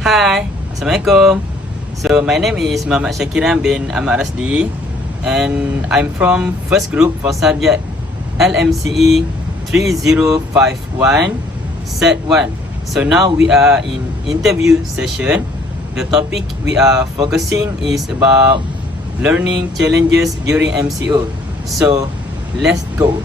Hi, Assalamualaikum. So my name is Muhammad Shakiran bin Ahmad Rasdi, and I'm from first group for subject LMCE 3051 Set 1. So now we are in interview session. The topic we are focusing is about learning challenges during MCO. So let's go.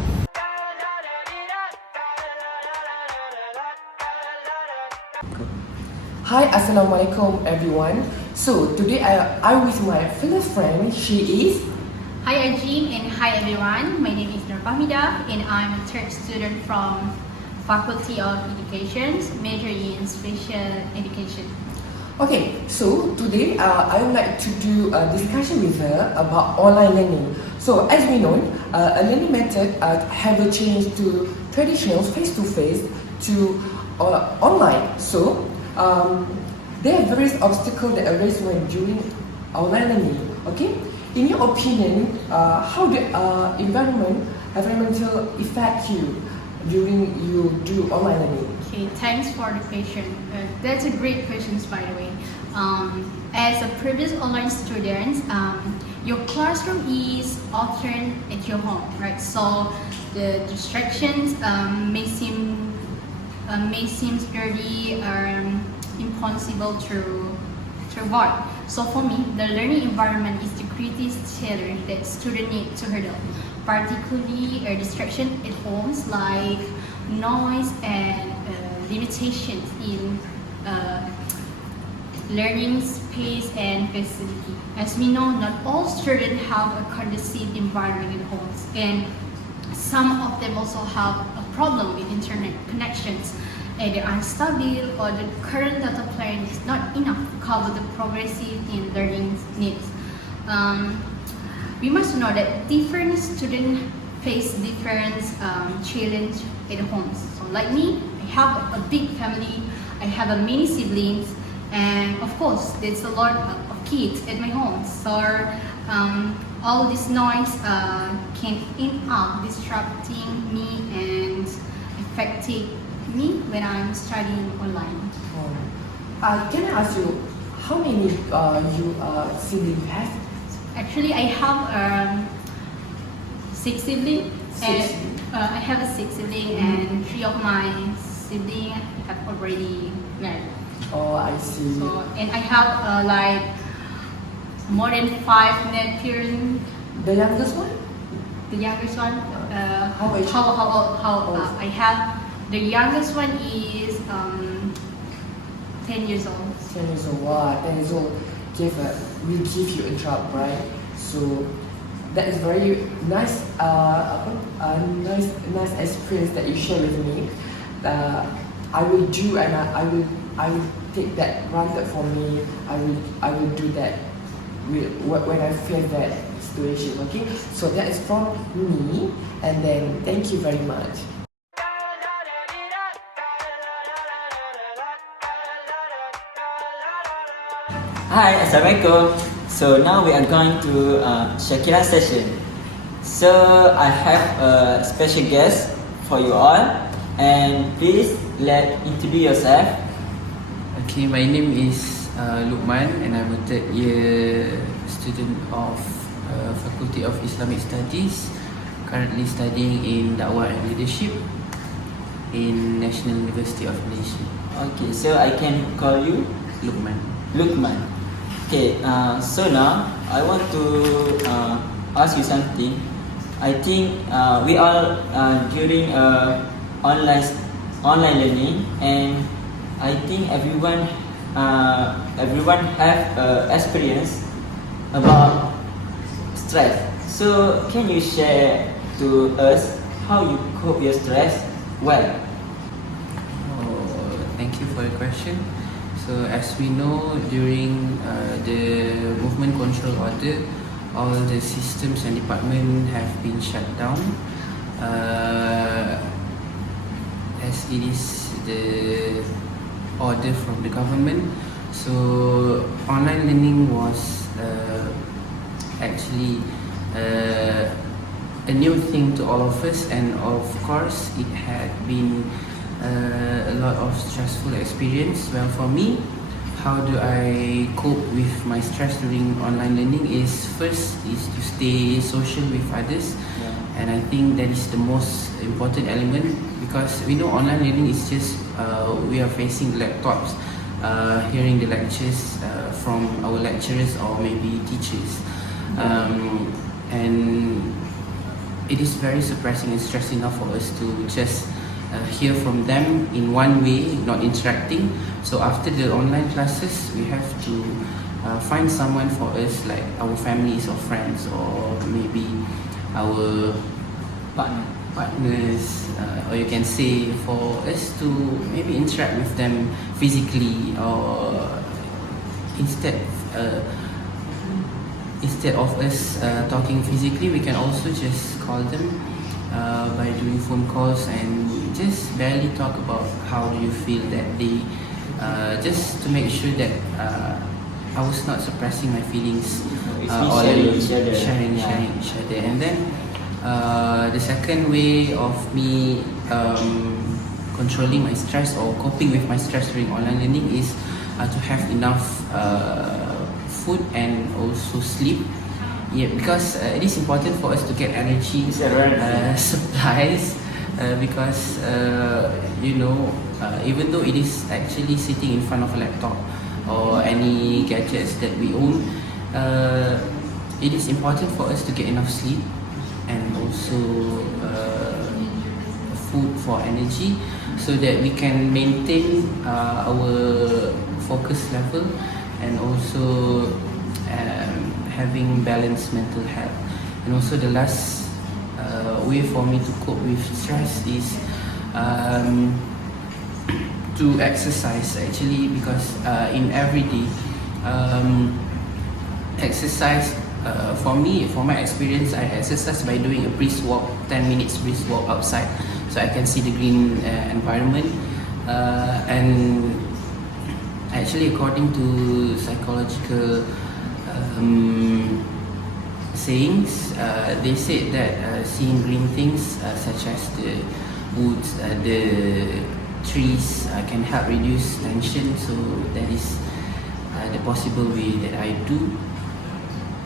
Hi, Assalamualaikum everyone. So today I with my fellow friend. She is. Hi Hazim and hi everyone. My name is Muhamad and I'm a third student from Faculty of Education, major in Special Education. Okay, so today I would like to do a discussion with her about online learning. So as we know, a learning method have changed to traditional face-to-face to online. So there are various obstacles that arise when doing online learning. Okay, in your opinion, how the environmental affect you during you do online learning? Okay, thanks for the question. That's a great question, by the way. As a previous online student, your classroom is often at your home, right? So the distractions may seem dirty or impossible to avoid. So for me, the learning environment is the greatest challenge that students need to handle, particularly a distraction at homes like noise and limitations in learning space and facility. As we know, not all students have a conducive environment at homes, and some of them also have a problem with internet connections, either unstable or the current data plan is not enough to cover the progressive in learning needs. We must know that different students face different challenges at homes. So like me, I have a big family, I have a many siblings, and of course there's a lot of kids at my home. So all this noise can end up disrupting me and affecting me when I'm studying online. Can I ask you how many siblings you have? Actually, I have 6 siblings. I have a 6 siblings, and 3 of my siblings have already married. Oh, I see. So, and I have like more than 5 nephews. The youngest one? The youngest one. How age? I have the youngest one is 10 years old. 10 years old. Wow, 10 years old. Will give you a job, right? So that is very nice. Nice experience that you share with me. I will do, and I will take that granted for me. I will do that when I feel that situation. Okay. So that is from me, and then thank you very much. Hi, Assalamualaikum. So now we are going to Shakiran session. So I have a special guest for you all, and please introduce yourself. Okay, my name is Lukman, and I'm a third year student of Faculty of Islamic Studies, currently studying in Dakwah and Leadership in National University of Malaysia. Okay, so I can call you Lukman. Okay, so now I want to ask you something. I think we all during online learning, and I think everyone have experience about stress. So can you share to us how you cope your stress well? Oh, thank you for the question. So as we know, during the movement control order, all the systems and departments have been shut down, as it is the order from the government. So online learning was actually a new thing to all of us, and of course it had been a lot of stressful experience. Well, for me, how do I cope with my stress during online learning is first is to stay social with others. And I think that is the most important element, because we know online learning is just we are facing laptops, hearing the lectures from our lecturers or maybe teachers, and it is very surprising and stressing enough for us to just hear from them in one way, not interacting. So after the online classes, we have to find someone for us, like our families or friends, or maybe our partners, or you can say for us to maybe interact with them physically, or instead of us talking physically, we can also just call them by doing phone calls and just barely talk about how do you feel that day, just to make sure that I was not suppressing my feelings, or sharing each other. And then the second way of me controlling my stress or coping with my stress during online learning is to have enough food and also sleep. Yeah, because it is important for us to get energy supplies, because even though it is actually sitting in front of a laptop or any gadgets that we own, it is important for us to get enough sleep and also food for energy, so that we can maintain our focus level, and also having balanced mental health. And also the last way for me to cope with stress is to exercise, actually, because in everyday exercise, for my experience, I exercise by doing a brisk walk, 10 minutes brisk walk outside, so I can see the green environment, and actually, according to psychological sayings, they said that seeing green things such as the woods, the trees, can help reduce tension. So that is the possible way that I do.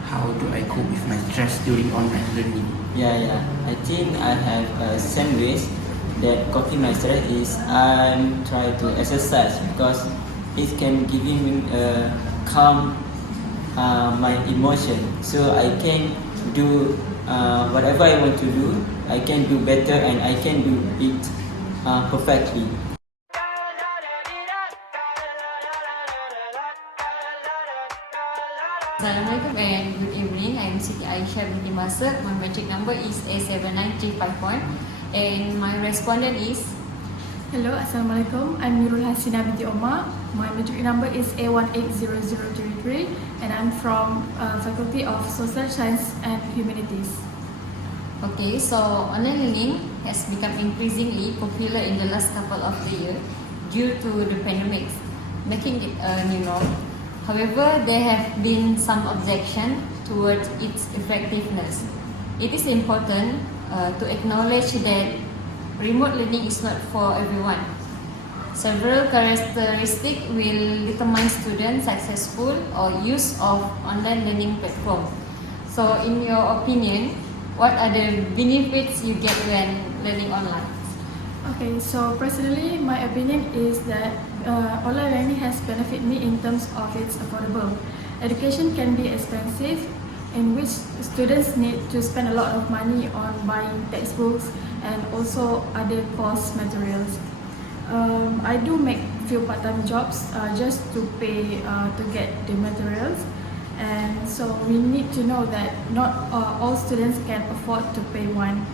How do I cope with my stress during online learning? Yeah. I think I have same ways that coping my stress is I try to exercise, because it can give me calm my emotion, so I can do whatever I want to do. I can do better, and I can do it perfectly. Assalamualaikum and good evening. I'm Siti Aisyah Binti Masse. My metric number is A79351 and my respondent is. Hello, Assalamualaikum. I'm Nurul Hasina binti Omar. My metric number is A180033 and I'm from Faculty of Social Science and Humanities. Okay, so online learning has become increasingly popular in the last couple of the years due to the pandemic, making it a new norm. However, there have been some objection towards its effectiveness. It is important to acknowledge that remote learning is not for everyone. Several characteristics will determine students' successful or use of online learning platform. So, in your opinion, what are the benefits you get when learning online? Okay, so personally, my opinion is that online learning has benefited me in terms of its affordable. Education can be expensive, in which students need to spend a lot of money on buying textbooks and also other course materials. I do make few part-time jobs just to pay to get the materials, and so we need to know that not all students can afford to pay one.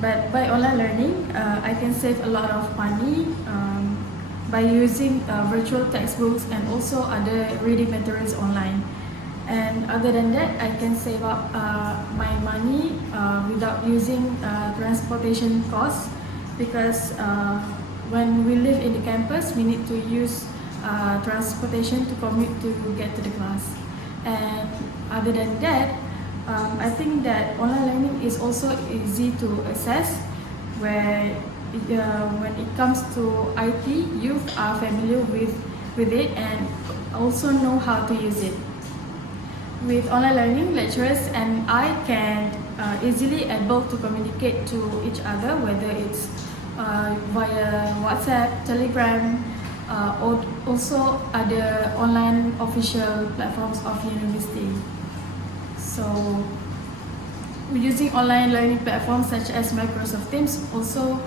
But by online learning, I can save a lot of money by using virtual textbooks and also other reading materials online. And other than that, I can save up my money without using transportation costs, because when we live in the campus, we need to use transportation to commute to get to the class. And other than that, I think that online learning is also easy to access, where when it comes to IT, youth are familiar with it and also know how to use it. With online learning, lecturers and I can easily able to communicate to each other, whether it's via WhatsApp, Telegram, or also other online official platforms of university. So, using online learning platforms such as Microsoft Teams also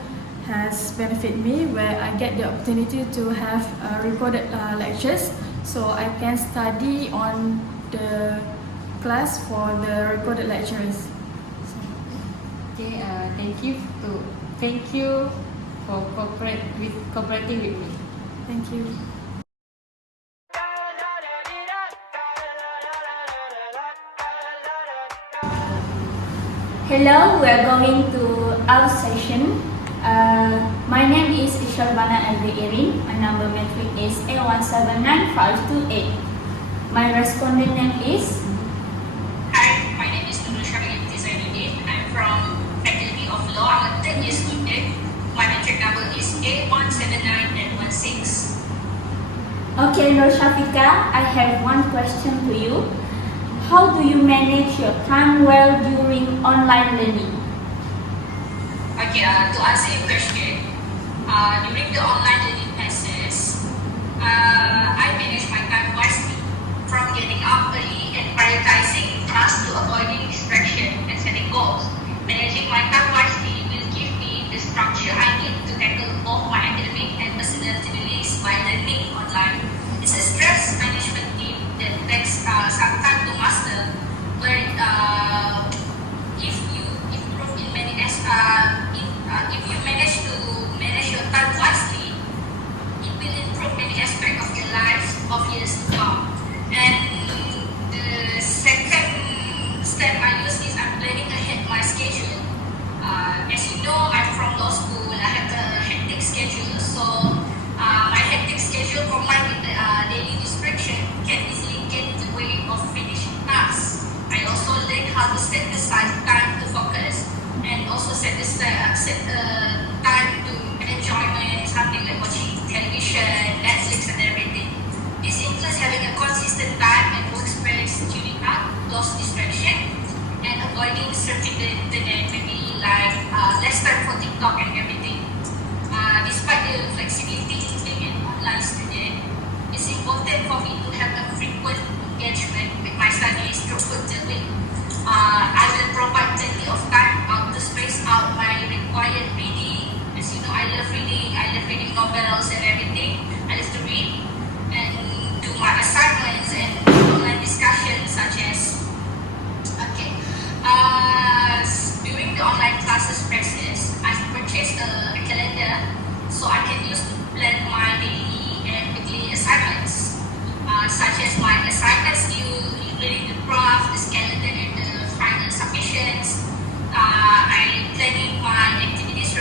has benefited me, where I get the opportunity to have recorded lectures, so I can study on the class for the recorded lectures. Okay, thank you for cooperating with me. Thank you. Hello, we are going to our session. My name is Eshelvana Elve Irin. My number metric is A179528. My respondent name is. Hi, my name is Shaharudin. I'm from Faculty of Law. I'm a 10-year student. My metric number is A179 and 16. Okay, Nur Shafika, I have one question to you. How do you manage your time well during online learning? Okay, to answer your question, during the online learning process, I manage my time wisely, from getting up early and prioritizing tasks to avoiding distraction and setting goals. Managing my time wisely will give me the structure I need to tackle both my academic and personal to-do-lists by learning online. It's a stress management team that takes some time to master, where if you improve in many if you manage to manage your time wisely, it will improve many aspects of your life of years to come. And the second step I use is I'm planning ahead my schedule. As you know, I'm from law school. I have a hectic schedule, so my hectic schedule combined with the daily distraction can easily get in the way of finishing tasks. I also learn how to set aside time to focus and also set time to enjoyment, something like watching television, Netflix and everything. This includes having a consistent time and workspace, tuning out those distractions and avoiding surfing the internet, maybe like less time for TikTok and everything. Despite the flexibility in being an online student, it's important for me to have a frequent engagement with my studies throughout the week. I will provide plenty of time to space out my required reading. As you know, I love reading novels and everything. I love to read and do my assignments and online discussions such as during the online classes process, I purchased a calendar so I can use to plan my daily and weekly assignments, such as my assignments including the draft, the skeleton, and the final submissions. I plan activities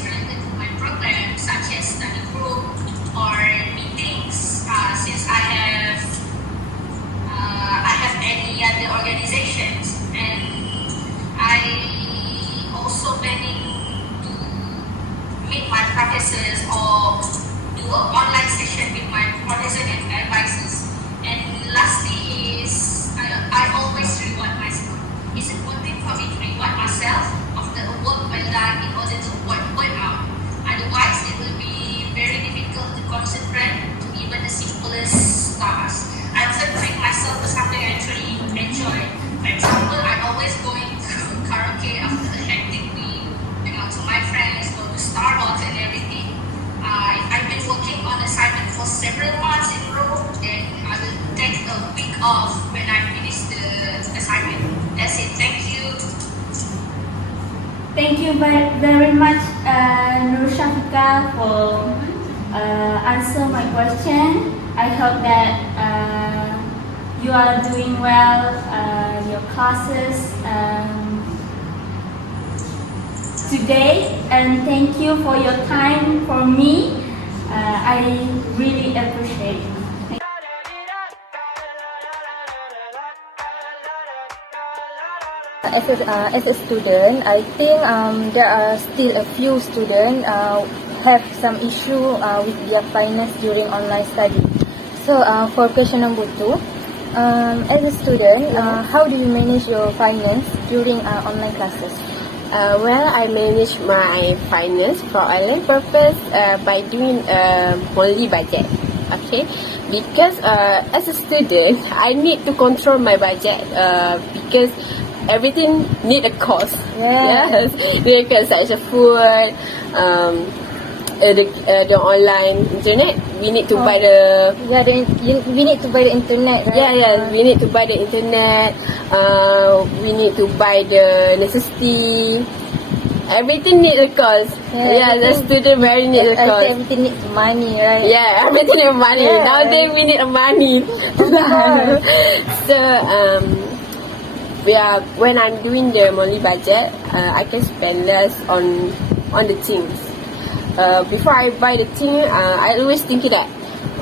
related to my program, such as study group or meetings. Since I have many other organizations, and I also planning to meet my professors or do an online session with my professors and advisors. And lastly is I always reward myself. It's important for me to reward myself after a work well done in order to avoid burnout. Otherwise, it will be very difficult to concentrate to even the simplest tasks. I often treat myself to something I truly enjoy. For example, I always going to karaoke after a hectic week, hang out to my friends, go to Starbucks and everything. If I've been working on assignment for several months in a row, then I will take a week off when I finish the assignment. That's it. Thank you. Thank you very much, Nur Shafika, for answer my question. I hope that you are doing well your classes today, and thank you for your time for me. I really appreciate it. as a student, I think there are still a few students have some issue with their finance during online study. So for question number 2, as a student, how do you manage your finance during online classes? Well, I manage my finance for online purpose by doing a monthly budget. Okay, because as a student, I need to control my budget because everything need a cost. Yeah. Yes, because such as food, the online internet. We need to buy the. Yeah, we need to buy the internet, right? Yeah, we need to buy the internet. We need to buy the necessity. Everything need a cost. Yeah, the student very need a cost. Everything needs money, right? Yeah, everything need money. Yeah, Nowadays we need money. So when I'm doing the monthly budget, I can spend less on the things. Before I buy the thing, I always think that,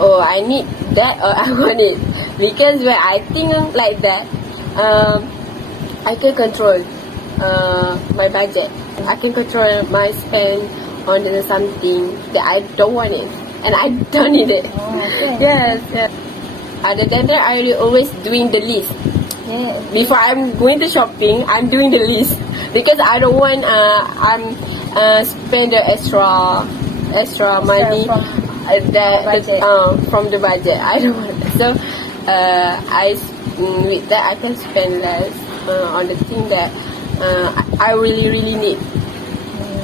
oh, I need that or I want it. Because when I think like that, I can control my budget. I can control my spend on something that I don't want it and I don't need it. Oh, okay. Yes. Other than that, I always doing the list. Yeah. Before I'm going to shopping, I'm doing the list because I don't want spend the extra money from the budget. I don't want that. So with that I can spend less on the thing that I really need.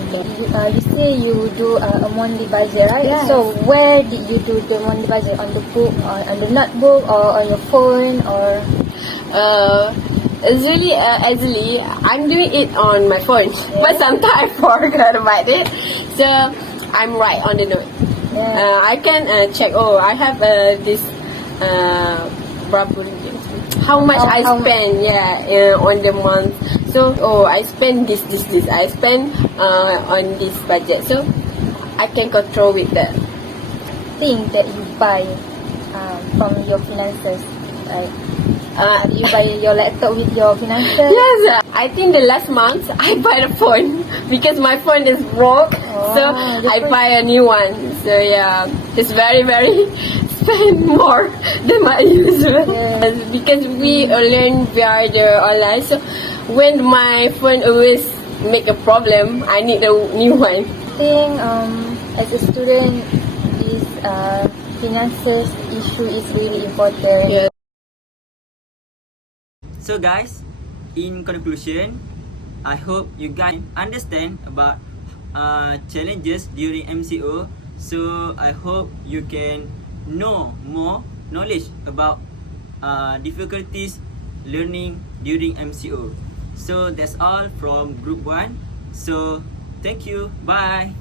You say you do a monthly budget, right? Yes. So where did you do the monthly budget? On the book, on the notebook, or on your phone, or? Actually, I'm doing it on my phone, but sometimes I forgot about it. So I'm right on the note. Yeah. I can check. Oh, I have this. How much I spend? On the month. So I spend this. I spend on this budget. So I can control with that. Thing that you buy from your finances, right? You buy your laptop with your finances? Yes, I think the last month I buy a phone because my phone is broke. So I buy a new one. So yeah, it's very spend more than my usual. Yeah. Because we learn via the online. So when my phone always make a problem, I need a new one. I think as a student, this finances issue is really important. Yeah. So guys, in conclusion, I hope you guys understand about challenges during MCO. So I hope you can know more knowledge about difficulties learning during MCO. So that's all from group 1. So thank you. Bye.